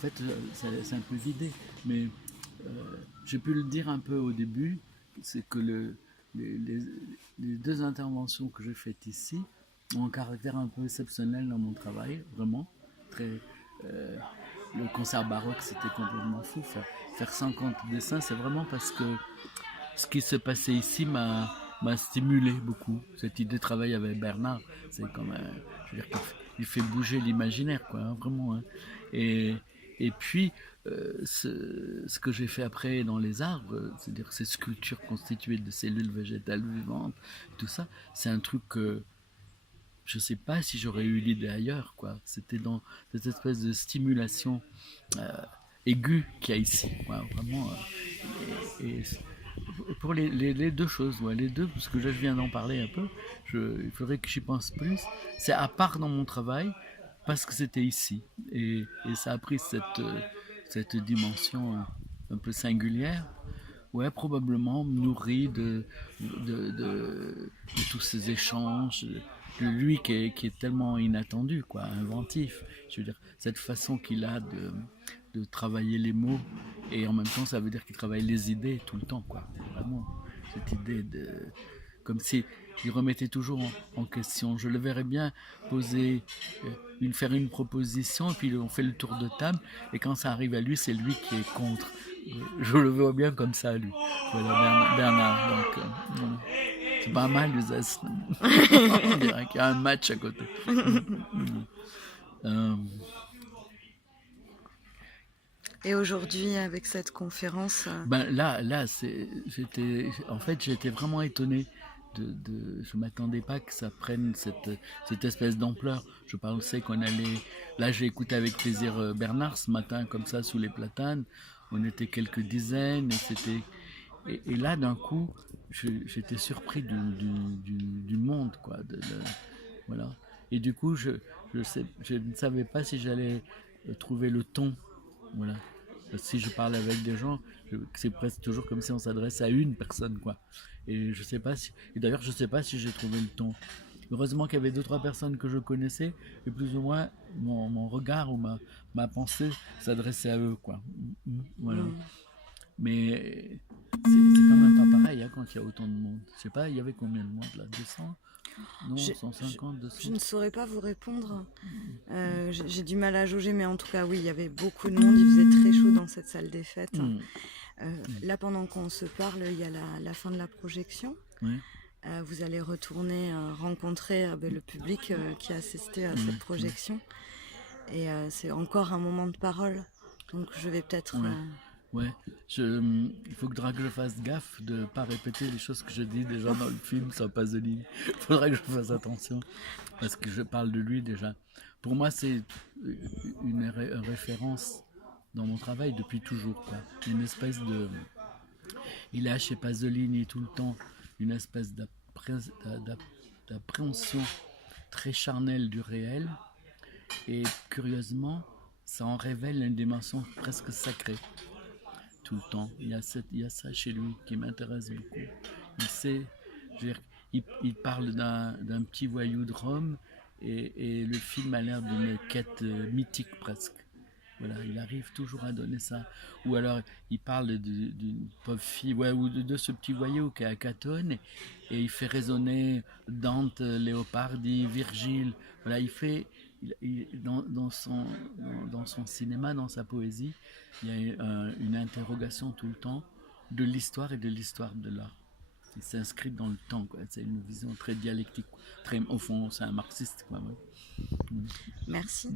fait, c'est un peu vidé. Mais j'ai pu le dire un peu au début, c'est que les, les- les deux interventions que j'ai faites ici ont un caractère un peu exceptionnel dans mon travail, vraiment. Très, euh, le concert baroque, c'était complètement fou. Faire 50 dessins, c'est vraiment parce que ce qui se passait ici m'a stimulé beaucoup. Cette idée de travailler avec Bernard, c'est comme je veux dire il fait bouger l'imaginaire, quoi, hein, vraiment. Hein. Et, et puis, ce que j'ai fait après dans les arbres, c'est-à-dire ces sculptures constituées de cellules végétales vivantes, tout ça, c'est un truc que je ne sais pas si j'aurais eu l'idée ailleurs, quoi. C'était dans cette espèce de stimulation euh, aiguë qu'il y a ici, quoi, vraiment. Et pour les deux choses, ouais, les deux, parce que là je viens d'en parler un peu, il faudrait que j'y pense plus. C'est à part dans mon travail, parce que c'était ici. Et ça a pris cette dimension un peu singulière. Ouais, probablement nourri de tous ces échanges, de lui qui est tellement inattendu, quoi, inventif. Je veux dire, cette façon qu'il a de travailler les mots, et en même temps, ça veut dire qu'il travaille les idées tout le temps, quoi. Vraiment, cette idée de. Comme si il remettait toujours en question. Je le verrais bien poser, faire une proposition, et puis on fait le tour de table, et quand ça arrive à lui, c'est lui qui est contre. Je le vois bien comme ça, lui. Voilà, Bernard. Donc, voilà. C'est pas mal, Uzès. On dirait qu'il y a un match à côté. Euh, Et aujourd'hui, avec cette conférence, ben là, en fait, j'étais vraiment étonné. Je m'attendais pas que ça prenne cette espèce d'ampleur. Je pensais qu'on allait. Là, j'ai écouté avec plaisir Bernard ce matin, comme ça, sous les platanes. On était quelques dizaines, et là, d'un coup, j'étais surpris du monde, quoi. Voilà. Et du coup, je ne savais pas si j'allais trouver le ton. Voilà. Si je parle avec des gens, c'est presque toujours comme si on s'adresse à une personne, quoi. Et je sais pas si, et d'ailleurs, je sais pas si j'ai trouvé le ton. Heureusement qu'il y avait deux trois personnes que je connaissais et plus ou moins mon regard ou ma pensée s'adressait à eux, quoi. Voilà. hmm, Mais c'est quand même pas pareil hein, quand il y a autant de monde. Je sais pas, il y avait combien de monde là? 200? Non, je, cent je, cinquante, je 200. ne saurais pas vous répondre. J'ai du mal à jauger, mais en tout cas, oui, il y avait beaucoup de monde. Il faisait très chaud dans cette salle des fêtes. Mmh. Là, pendant qu'on se parle, il y a la fin de la projection. Ouais. Vous allez retourner rencontrer le public qui a assisté à cette Mmh. projection. Et c'est encore un moment de parole. Donc je vais peut-être... Ouais. Ouais, il faut que je fasse gaffe de ne pas répéter les choses que je dis déjà dans le film sans Pasolini. Il faudrait que je fasse attention parce que je parle de lui déjà. Pour moi, c'est une référence dans mon travail depuis toujours. Quoi. Une espèce de. Il a chez Pasolini tout le temps une espèce d'appréhension très charnelle du réel et curieusement, ça en révèle une dimension presque sacrée tout le temps. Il y a ça chez lui qui m'intéresse beaucoup. Il sait, je veux dire, il parle d'un petit voyou de Rome et le film a l'air d'une quête mythique presque. Voilà, il arrive toujours à donner ça. Ou alors, il parle d'une pauvre fille, ouais, ou de ce petit voyou qui est à Catone, et il fait résonner Dante, Léopardi, Virgile. Voilà, il fait, dans son cinéma, dans sa poésie, il y a une interrogation tout le temps de l'histoire et de l'histoire de l'art. Il s'inscrit dans le temps, quoi. C'est une vision très dialectique, très, au fond, c'est un marxiste, quoi. Ouais. Merci.